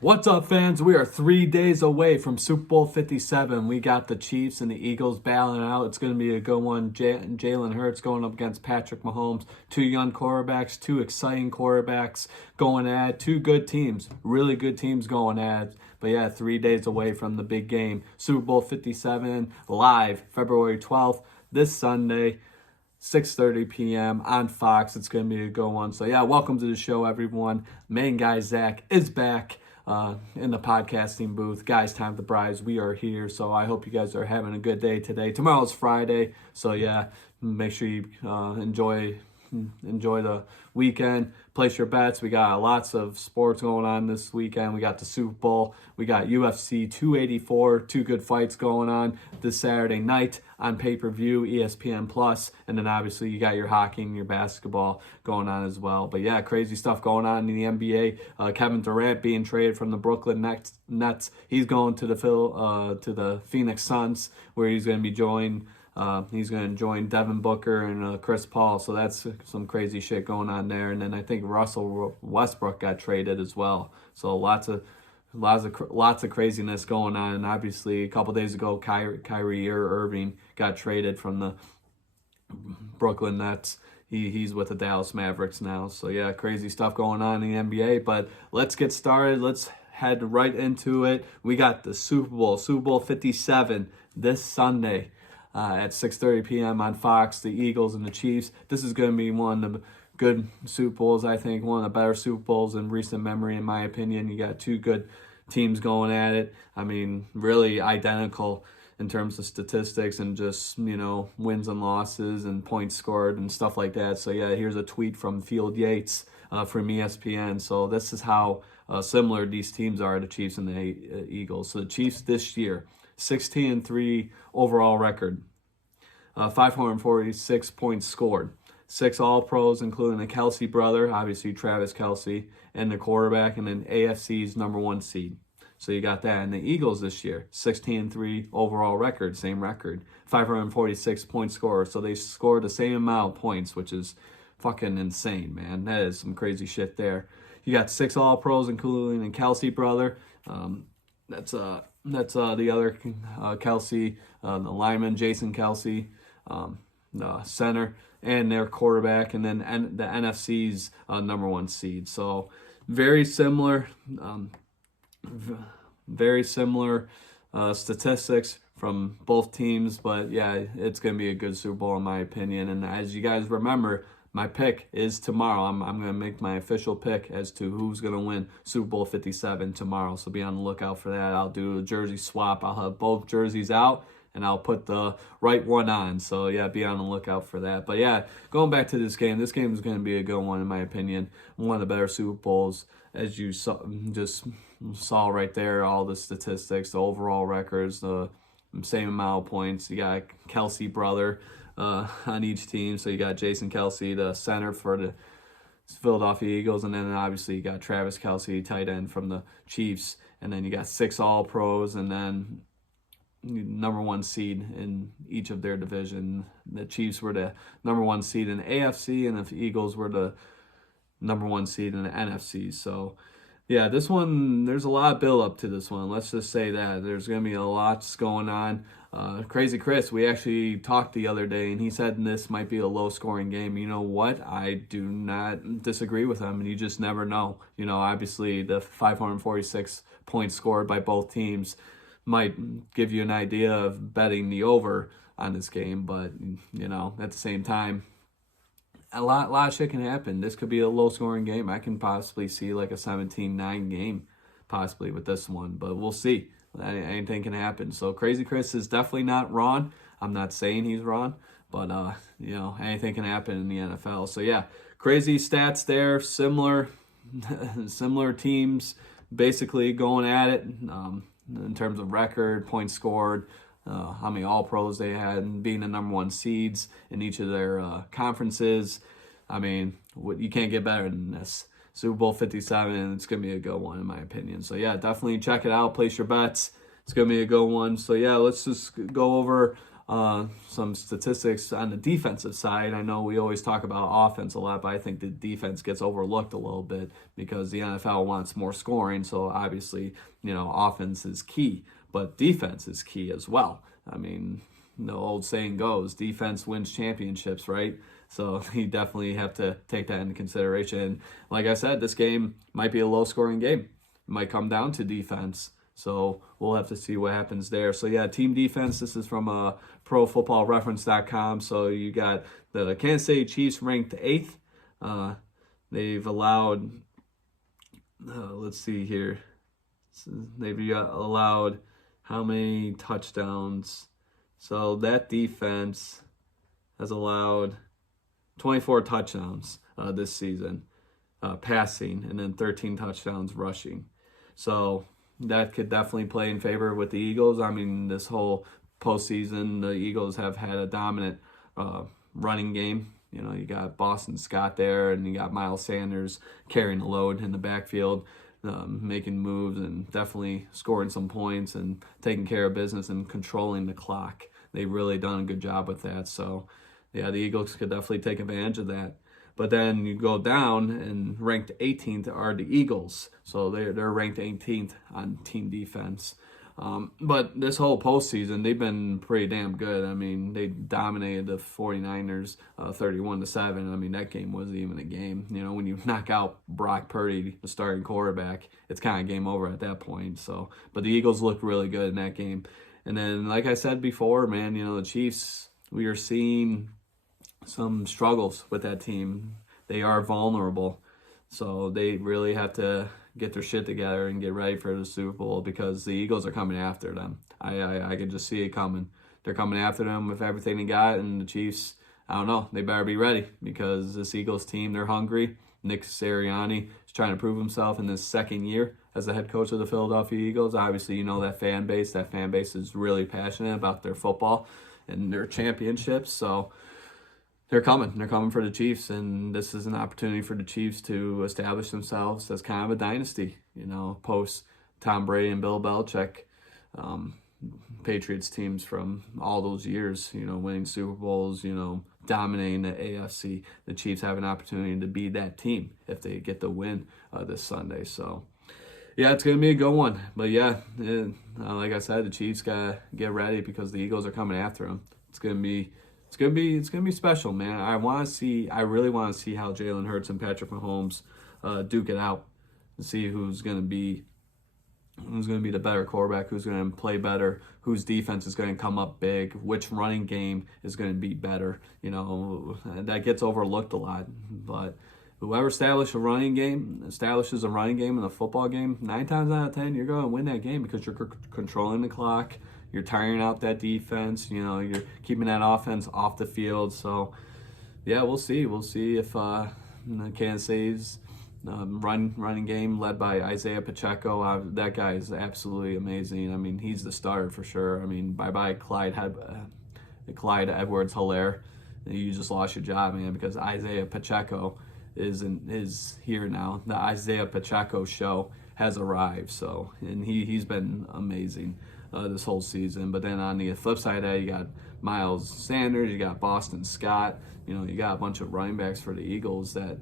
What's up, fans? We are 3 days away from Super Bowl 57. We got the Chiefs and the Eagles battling out. It's going to be a good one. Jalen Hurts going up against Patrick Mahomes. Two young quarterbacks, two exciting quarterbacks going at two good teams, really good teams going at. But yeah, 3 days away from the big game. Super Bowl 57 live February 12th, this Sunday. 6:30 p.m. on Fox. It's going to be a good one. So yeah, welcome to the show, everyone. Main guy Zach is back in the podcasting booth. Guys, time to prize. We are here. So I hope you guys are having a good day today. Tomorrow's Friday. So yeah, make sure you enjoy the weekend. Place your bets. We got lots of sports going on this weekend. We got the Super Bowl. We got UFC 284. Two good fights going on this Saturday night on pay-per-view, ESPN Plus, and then obviously you got your hockey and your basketball going on as well. But yeah, crazy stuff going on in the NBA. Kevin Durant being traded from the Brooklyn Nets. He's going to the Phoenix Suns, where he's going to be joined. He's going to join Devin Booker and Chris Paul. So that's some crazy shit going on there. And then I think Russell Westbrook got traded as well. So lots of craziness going on. And obviously, a couple days ago, Kyrie Irving got traded from the Brooklyn Nets. He's with the Dallas Mavericks now. So yeah, crazy stuff going on in the NBA. But let's get started. Let's head right into it. We got the Super Bowl 57 this Sunday. At 6:30 p.m. on Fox, the Eagles and the Chiefs. This is going to be one of the good Super Bowls, I think, one of the better Super Bowls in recent memory, in my opinion. You got two good teams going at it. I mean, really identical in terms of statistics and just, wins and losses and points scored and stuff like that. So, yeah, here's a tweet from Field Yates from ESPN. So this is how similar these teams are, the Chiefs and the Eagles. So the Chiefs this year, 16-3 overall record, 546 points scored, 6 All-Pros, including the Kelce brother, obviously Travis Kelce, and the quarterback, and then AFC's number 1 seed. So you got that. And the Eagles this year, 16-3 overall record, same record, 546 points scored. So they scored the same amount of points, which is fucking insane, man. That is some crazy shit there. You got 6 All-Pros, including the Kelce brother. That's the other Kelce, the lineman, Jason Kelce, the center, and their quarterback, and then the NFC's number 1 seed. So very similar statistics from both teams. But yeah, it's going to be a good Super Bowl in my opinion. And as you guys remember, my pick is tomorrow. I'm going to make my official pick as to who's going to win Super Bowl 57 tomorrow. So be on the lookout for that. I'll do a jersey swap. I'll have both jerseys out, and I'll put the right one on. So, yeah, be on the lookout for that. But, yeah, going back to this game is going to be a good one, in my opinion. One of the better Super Bowls, as you saw right there, all the statistics, the overall records, the same amount of points. You got Kelce brother on each team. So you got Jason Kelce, the center for the Philadelphia Eagles, and then obviously you got Travis Kelce, tight end from the Chiefs, and then you got 6 All-Pros, and then number 1 seed in each of their division. The Chiefs were the number 1 seed in the AFC, and the Eagles were the number 1 seed in the NFC. So yeah, this one, there's a lot of build up to this one. Let's just say that there's going to be a lot going on. Crazy Chris, we actually talked the other day, and he said this might be a low-scoring game. You know what? I do not disagree with him, and you just never know. Obviously, the 546 points scored by both teams might give you an idea of betting the over on this game, but, at the same time, a lot of shit can happen. This could be a low-scoring game. I can possibly see like a 17-9 game, possibly, with this one, but we'll see. Anything can happen. So Crazy Chris is definitely not wrong. I'm not saying he's wrong, but anything can happen in the NFL. So yeah, crazy stats there. Similar teams basically going at it in terms of record, points scored, how many All-Pros they had, and being the number 1 seeds in each of their conferences. I mean, you can't get better than this. Super Bowl 57, and it's going to be a good one, in my opinion. So, yeah, definitely check it out. Place your bets. It's going to be a good one. So, yeah, let's just go over some statistics on the defensive side. I know we always talk about offense a lot, but I think the defense gets overlooked a little bit because the NFL wants more scoring. So obviously, offense is key, but defense is key as well. I mean, the old saying goes, defense wins championships, right? So you definitely have to take that into consideration. Like I said, this game might be a low-scoring game. It might come down to defense. So we'll have to see what happens there. So yeah, team defense, this is from ProFootballReference.com. So you got the Kansas City Chiefs ranked 8th. They've allowed, let's see here. They've allowed how many touchdowns? So that defense has allowed 24 touchdowns this season, passing, and then 13 touchdowns rushing. So that could definitely play in favor with the Eagles. I mean, this whole postseason, the Eagles have had a dominant running game. You got Boston Scott there, and you got Miles Sanders carrying the load in the backfield, making moves and definitely scoring some points and taking care of business and controlling the clock. They've really done a good job with that. So, yeah, the Eagles could definitely take advantage of that. But then you go down, and ranked 18th are the Eagles. So they're ranked 18th on team defense. But this whole postseason, they've been pretty damn good. I mean, they dominated the 49ers 31-7. I mean, that game wasn't even a game. When you knock out Brock Purdy, the starting quarterback, it's kind of game over at that point. So, but the Eagles looked really good in that game. And then, like I said before, man, the Chiefs, we are seeing some struggles with that team. They are vulnerable. So they really have to get their shit together and get ready for the Super Bowl because the Eagles are coming after them. I can just see it coming. They're coming after them with everything they got, and the Chiefs, I don't know, they better be ready because this Eagles team, they're hungry. Nick Sirianni is trying to prove himself in his second year as the head coach of the Philadelphia Eagles. Obviously, that fan base. That fan base is really passionate about their football and their championships. So they're coming. They're coming for the Chiefs, and this is an opportunity for the Chiefs to establish themselves as kind of a dynasty, post Tom Brady and Bill Belichick, Patriots teams from all those years, winning Super Bowls, dominating the AFC. The Chiefs have an opportunity to be that team if they get the win this Sunday. So, yeah, it's going to be a good one. But, yeah, like I said, the Chiefs got to get ready because the Eagles are coming after them. It's going to be special, man. I really want to see how Jalen Hurts and Patrick Mahomes duke it out and see who's going to be the better quarterback, who's going to play better, whose defense is going to come up big, which running game is going to be better. That gets overlooked a lot. But whoever establishes a running game in a football game, 9 times out of 10, you're going to win that game because you're controlling the clock. You're tiring out that defense. You're keeping that offense off the field. So, yeah, we'll see. We'll see if Kansas City's running game led by Isaiah Pacheco. That guy is absolutely amazing. I mean, he's the starter for sure. I mean, bye-bye Clyde Edwards-Helaire. You just lost your job, man, because Isaiah Pacheco is here now. The Isaiah Pacheco show has arrived. So, and he's been amazing this whole season. But then on the flip side of that, you got Miles Sanders, you got Boston Scott, you got a bunch of running backs for the Eagles that,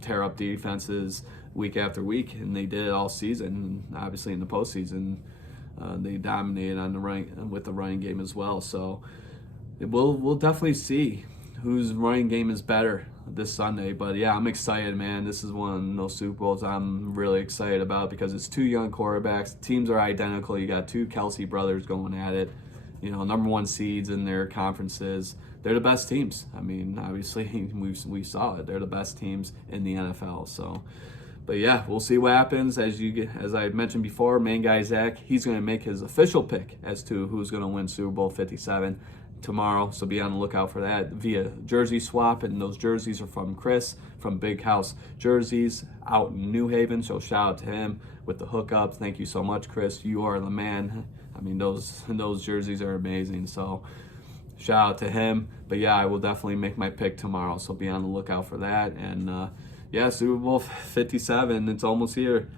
tear up defenses week after week, and they did it all season. And obviously in the postseason, they dominated with the running game as well. So we'll definitely see whose running game is better this Sunday. But yeah, I'm excited, man. This is one of those Super Bowls I'm really excited about because it's 2 young quarterbacks. Teams are identical. You got 2 Kelsey brothers going at it. Number 1 seeds in their conferences. They're the best teams. I mean, obviously we saw it. They're the best teams in the NFL. So, but yeah, we'll see what happens. As I mentioned before, main guy Zach, he's going to make his official pick as to who's going to win Super Bowl 57 tomorrow, so be on the lookout for that via jersey swap, and those jerseys are from Chris from Big House Jerseys out in New Haven, so shout out to him with the hookup. Thank you so much, Chris. You are the man. I mean, those jerseys are amazing, so shout out to him. But yeah, I will definitely make my pick tomorrow, so be on the lookout for that. And yeah, Super Bowl 57, it's almost here,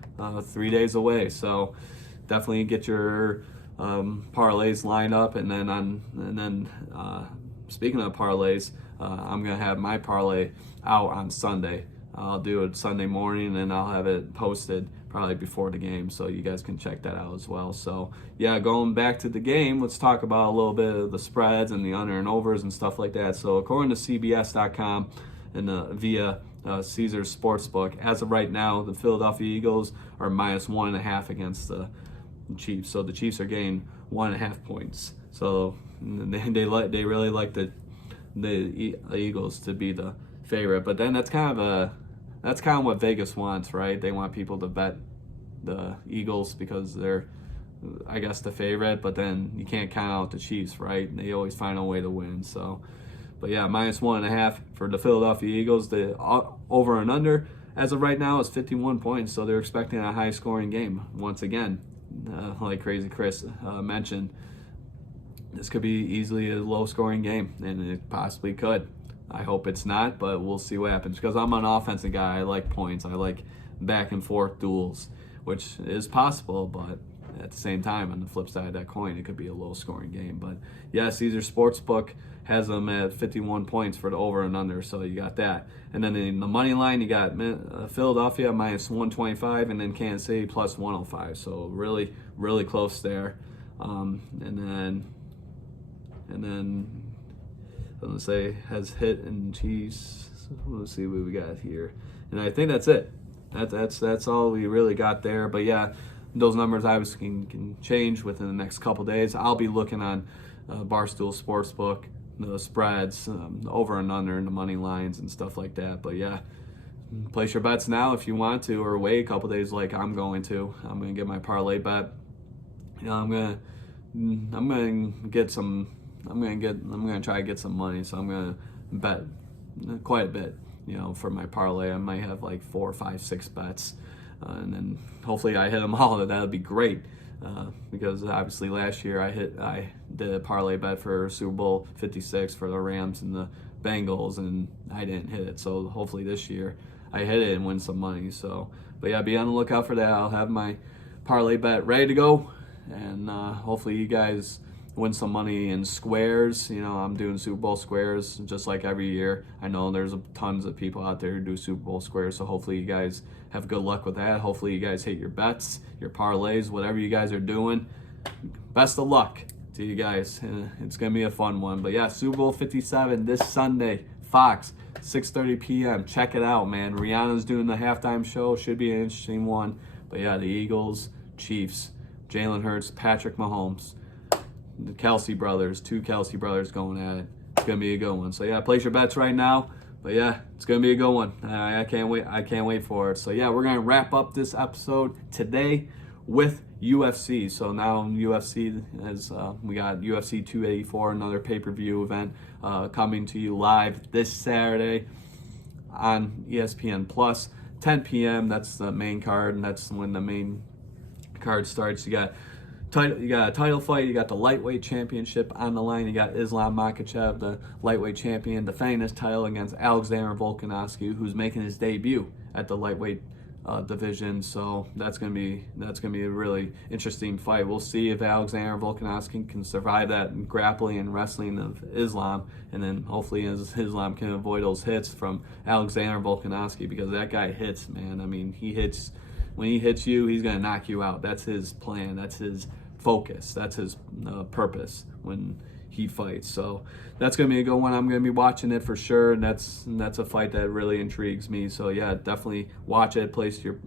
3 days away, so definitely get your parlays lined up, and then speaking of parlays, I'm gonna have my parlay out on Sunday. I'll do it Sunday morning, and I'll have it posted probably before the game, so you guys can check that out as well. So yeah, going back to the game, let's talk about a little bit of the spreads and the under and overs and stuff like that. So according to CBS.com and via Caesars Sportsbook, as of right now, the Philadelphia Eagles are -1.5 against the Chiefs. So the Chiefs are getting 1.5 points. So they really like the Eagles to be the favorite. But then that's kind of what Vegas wants, right? They want people to bet the Eagles because they're, I guess, the favorite. But then you can't count out the Chiefs, right? They always find a way to win. So, but yeah, -1.5 for the Philadelphia Eagles. The over and under as of right now is 51 points. So they're expecting a high-scoring game once again. Like Crazy Chris mentioned, this could be easily a low-scoring game, and it possibly could. I hope it's not, but we'll see what happens. Because I'm an offensive guy, I like points. I like back-and-forth duels, which is possible, but at the same time, on the flip side of that coin, it could be a low-scoring game. But yeah, Caesars Sportsbook has them at 51 points for the over and under, so you got that. And then in the money line, you got Philadelphia -125, and then Kansas City +105. So really, really close there. And then I'm gonna say has hit and cheese. So let's see what we got here, and I think that's it. That's all we really got there. But yeah, those numbers obviously can change within the next couple days. I'll be looking on Barstool Sportsbook, the spreads, the over and under, and the money lines and stuff like that. But yeah, place your bets now if you want to, or wait a couple days like I'm going to. I'm gonna get my parlay bet. You know, I'm gonna get some. I'm gonna try to get some money, so I'm gonna bet quite a bit. You know, for my parlay, I might have like 4, 5, 6 bets, and then hopefully I hit them all. That would be great, because obviously last year I did a parlay bet for Super Bowl 56 for the Rams and the Bengals, and I didn't hit it. So hopefully this year I hit it and win some money. So, but yeah, be on the lookout for that. I'll have my parlay bet ready to go, and hopefully you guys win some money in squares. You know, I'm doing Super Bowl squares just like every year. I know there's tons of people out there who do Super Bowl squares, so hopefully you guys have good luck with that. Hopefully you guys hit your bets, your parlays, whatever you guys are doing. Best of luck to you guys. It's going to be a fun one. But yeah, Super Bowl 57 this Sunday, Fox, 6:30 p.m. Check it out, man. Rihanna's doing the halftime show. Should be an interesting one. But yeah, the Eagles, Chiefs, Jalen Hurts, Patrick Mahomes, the Kelce brothers, 2 Kelce brothers going at it. It's gonna be a good one. So yeah, place your bets right now. But yeah, it's gonna be a good one. I can't wait. I can't wait for it. So yeah, we're gonna wrap up this episode today with UFC. So now UFC is we got UFC 284, another pay-per-view event coming to you live this Saturday on ESPN Plus, 10 p.m. That's the main card, and that's when the main card starts. You got a title fight. You got the lightweight championship on the line. You got Islam Makhachev, the lightweight champion, defending his title against Alexander Volkanovski, who's making his debut at the lightweight division. So that's gonna be a really interesting fight. We'll see if Alexander Volkanovski can survive that grappling and wrestling of Islam, and then hopefully Islam can avoid those hits from Alexander Volkanovski, because that guy hits, man. I mean, he hits. When he hits you, he's going to knock you out. That's his plan. That's his focus. That's his purpose when he fights. So that's going to be a good one. I'm going to be watching it for sure. And that's a fight that really intrigues me. So yeah, definitely watch it. Place your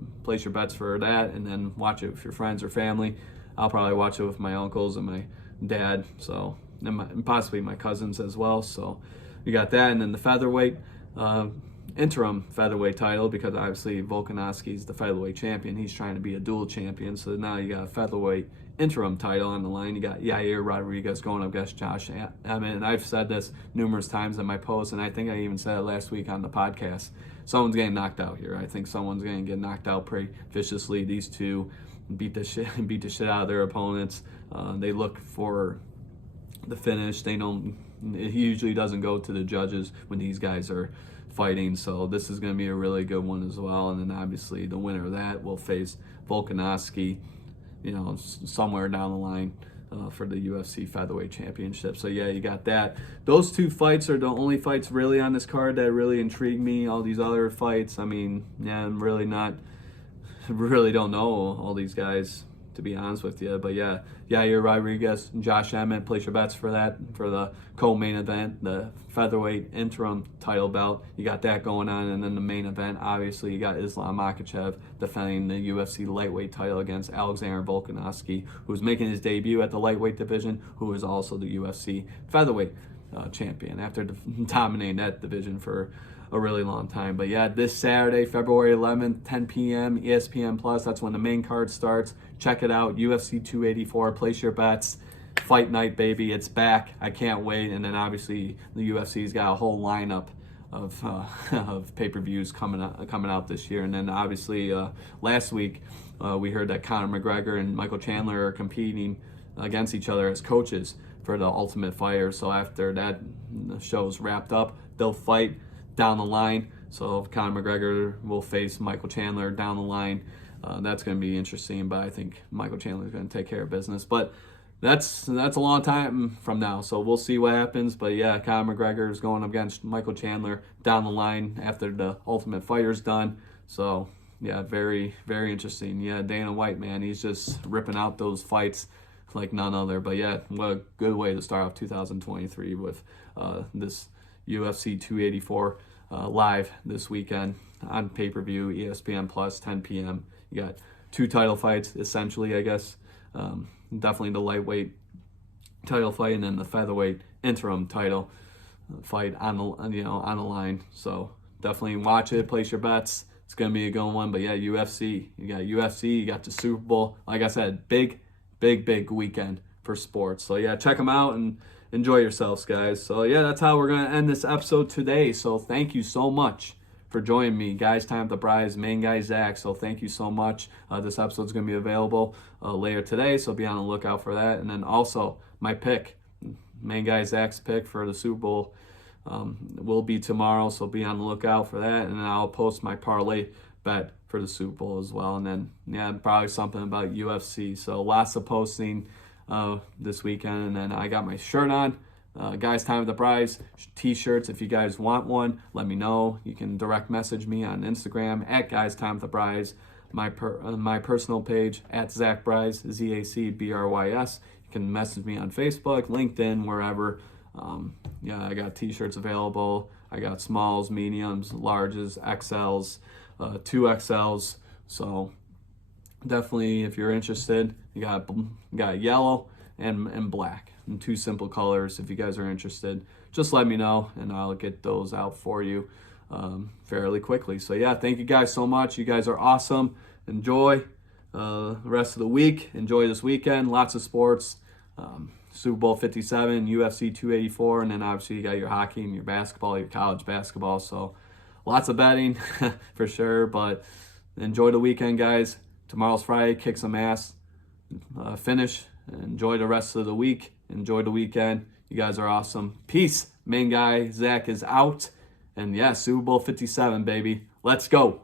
bets for that, and then watch it with your friends or family. I'll probably watch it with my uncles and my dad. So and possibly my cousins as well. So you got that, and then the featherweight. Interim featherweight title, because obviously Volkanovski is the featherweight champion. He's trying to be a dual champion. So now you got a featherweight interim title on the line. You got Yair Rodriguez going up against Josh Emmett. And I've said this numerous times in my posts, and I think I even said it last week on the podcast. Someone's getting knocked out here. I think someone's going to get knocked out pretty viciously. These two beat the shit out of their opponents. They look for the finish. They don't. It usually doesn't go to the judges when these guys are fighting. So this is going to be a really good one as well. And then obviously the winner of that will face Volkanovski, you know, somewhere down the line. for the UFC featherweight championship. So yeah, you got that. Those two fights are the only fights really on this card that really intrigue me. All these other fights, I mean, yeah, I'm really don't know all these guys, to be honest with you. But yeah, Yair Rodriguez and Josh Emmett, place your bets for that, for the co-main event, the featherweight interim title bout. You got that going on. And then the main event, obviously, you got Islam Makhachev defending the UFC lightweight title against Alexander Volkanovski, who's making his debut at the lightweight division, who is also the UFC featherweight champion after dominating that division for a really long time. But yeah, this Saturday, February 11th, 10 p.m., ESPN Plus, that's when the main card starts. Check it out, UFC 284, place your bets. Fight night, baby, it's back. I can't wait. And then obviously the UFC's got a whole lineup of pay-per-views coming out this year. And then obviously last week we heard that Conor McGregor and Michael Chandler are competing against each other as coaches for the Ultimate Fighter. So after that show's wrapped up, they'll fight down the line. So Conor McGregor will face Michael Chandler down the line. That's going to be interesting, but I think Michael Chandler is going to take care of business. But that's a long time from now, so we'll see what happens. But yeah, Conor McGregor is going up against Michael Chandler down the line after the Ultimate Fighter's done. So yeah, very, very interesting. Yeah, Dana White, man, he's just ripping out those fights like none other. But yeah, what a good way to start off 2023 with this UFC 284 live this weekend on pay-per-view, ESPN Plus, 10 p.m. You got two title fights, essentially, I guess. Definitely the lightweight title fight, and then the featherweight interim title fight on the line. So definitely watch it, place your bets. It's gonna be a good one. But yeah, UFC, you got the Super Bowl. Like I said, big weekend for sports. So yeah, check them out and enjoy yourselves, guys. So yeah, that's how we're gonna end this episode today. So thank you so much for joining me, guys. Time at the Prize, main guy Zach. So thank you so much. This episode is going to be available later today, so be on the lookout for that. And then also my pick, main guy Zach's pick for the Super Bowl, will be tomorrow, so be on the lookout for that. And then I'll post my parlay bet for the Super Bowl as well. And then yeah, probably something about UFC. So lots of posting this weekend. And then I got my shirt on. Guys, Time at the Prize t-shirts. If you guys want one, let me know. You can direct message me on Instagram at Guys Time at the Prize. My personal page at Zach Brys, ZACBRYS. You can message me on Facebook, LinkedIn, wherever. Yeah, I got t-shirts available. I got smalls, mediums, larges, XLs, 2XLs. So definitely, if you're interested, you got yellow and black. And two simple colors. If you guys are interested, just let me know and I'll get those out for you fairly quickly. So yeah, thank you guys so much. You guys are awesome. Enjoy the rest of the week. Enjoy this weekend. Lots of sports. Super Bowl 57, UFC 284, and then obviously you got your hockey and your basketball, your college basketball. So lots of betting for sure. But enjoy the weekend, guys. Tomorrow's Friday. Kick some ass. Finish. Enjoy the rest of the week. Enjoy the weekend. You guys are awesome. Peace. Main guy Zach is out. And yeah, Super Bowl 57, baby. Let's go.